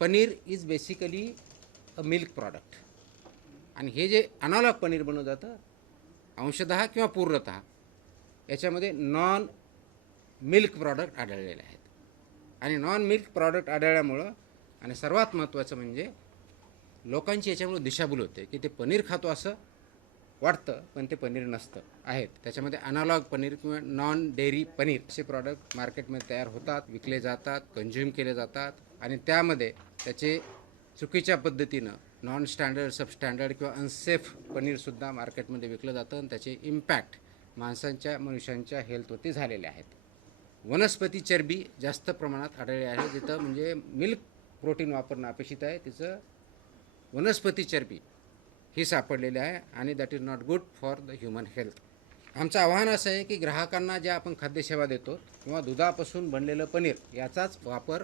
Paneer is basically a milk product आणि हे जे अनालॉग पनीर बनवलं जातं अंशतः किंवा पूर्णतः याच्यामध्ये नॉन मिल्क प्रॉडक्ट आढळलेले आहेत आणि नॉन मिल्क प्रॉडक्ट आढळल्यामुळं आणि सर्वात महत्त्वाचं म्हणजे लोकांची याच्यामुळे दिशाभूल होते की ते पनीर खातो असं वाटतं पण ते पनीर नसतं आहेत. त्याच्यामध्ये अनालॉग पनीर किंवा नॉन डेअरी पनीर असे प्रॉडक्ट मार्केटमध्ये तयार होतात, विकले जातात, कंझ्युम केले जातात आणि त्यामध्ये त्याचे चुकीच्या पद्धतीनं नॉन स्टँडर्ड सबस्टँडर्ड किंवा अनसेफ पनीरसुद्धा मार्केटमध्ये विकलं जातं आणि त्याचे इम्पॅक्ट मनुष्यांच्या हेल्थवरती झालेले आहेत. वनस्पती चरबी जास्त प्रमाणात आढळले आहे. जिथं म्हणजे मिल्क प्रोटीन वापरणं अपेक्षित आहे तिचं वनस्पती चरबी ही सापडलेली आहे आणि that is not good for the human health. आमचं आव्हान असं आहे की ग्राहकांना ज्या आपण खाद्यसेवा देतो किंवा दुधापासून बनलेलं पनीर याचाच वापर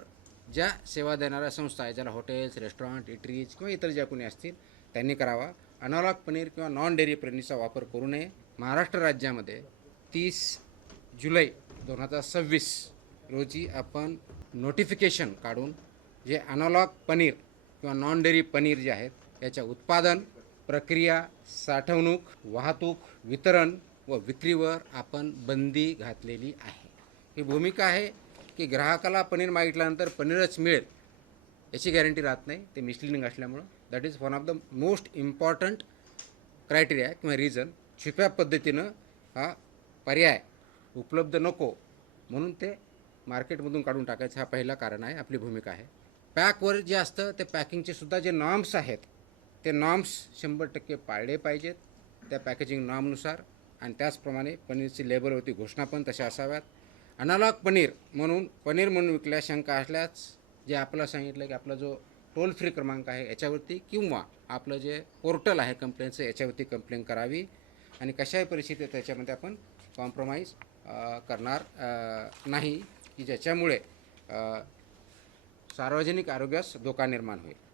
ज्या सेवा देणाऱ्या संस्था आहे ज्याला हॉटेल्स, रेस्टॉरंट, इटरीज किंवा इतर ज्या कोणी असतील त्यांनी करावा. अनालॉग पनीर किंवा नॉन डेअरी पनीरचा वापर करू नये. महाराष्ट्र राज्यामध्ये 30 जुलै 2026 रोजी आपण नोटिफिकेशन काढून जे अनालॉग पनीर किंवा नॉन डेअरी पनीर जे आहेत याच्या उत्पादन, प्रक्रिया, साठवणूक, वाहतूक, वितरण व विक्रीवर आपण बंदी घातलेली आहे. ही भूमिका आहे की ग्राहकाला पनीर मागितल्यानंतर पनीरच मिळेल याची गॅरंटी राहत नाही. ते मिसलिडिंग असल्यामुळं that is one of the most important criteria किंवा रिझन. छुप्या पद्धतीनं हा पर्याय उपलब्ध नको म्हणून ते मार्केटमधून काढून टाकायचं हा पहिला कारण आहे, आपली भूमिका आहे. पॅकवर जे असतं ते पॅकिंगचे सुद्धा जे नॉर्म्स आहेत ते नॉर्म्स 100% पाळले पाहिजेत त्या पॅकेजिंग नॉर्मनुसार आणि त्याचप्रमाणे पनीरची लेबलवरती घोषणा पण तशा असाव्यात. अनालॉग पनीर म्हणून विकल्या शंका असल्यास जे आपलं सांगितलं की आपला जो टोल फ्री क्रमांक आहे याच्यावरती किंवा आपलं जे पोर्टल आहे कंप्लेंटचं याच्यावरती कंप्लेंट करावी आणि कशाही परिस्थितीत त्याच्यामध्ये आपण कॉम्प्रोमाइज करणार नाही की ज्याच्यामुळे सार्वजनिक आरोग्यास धोका निर्माण होईल.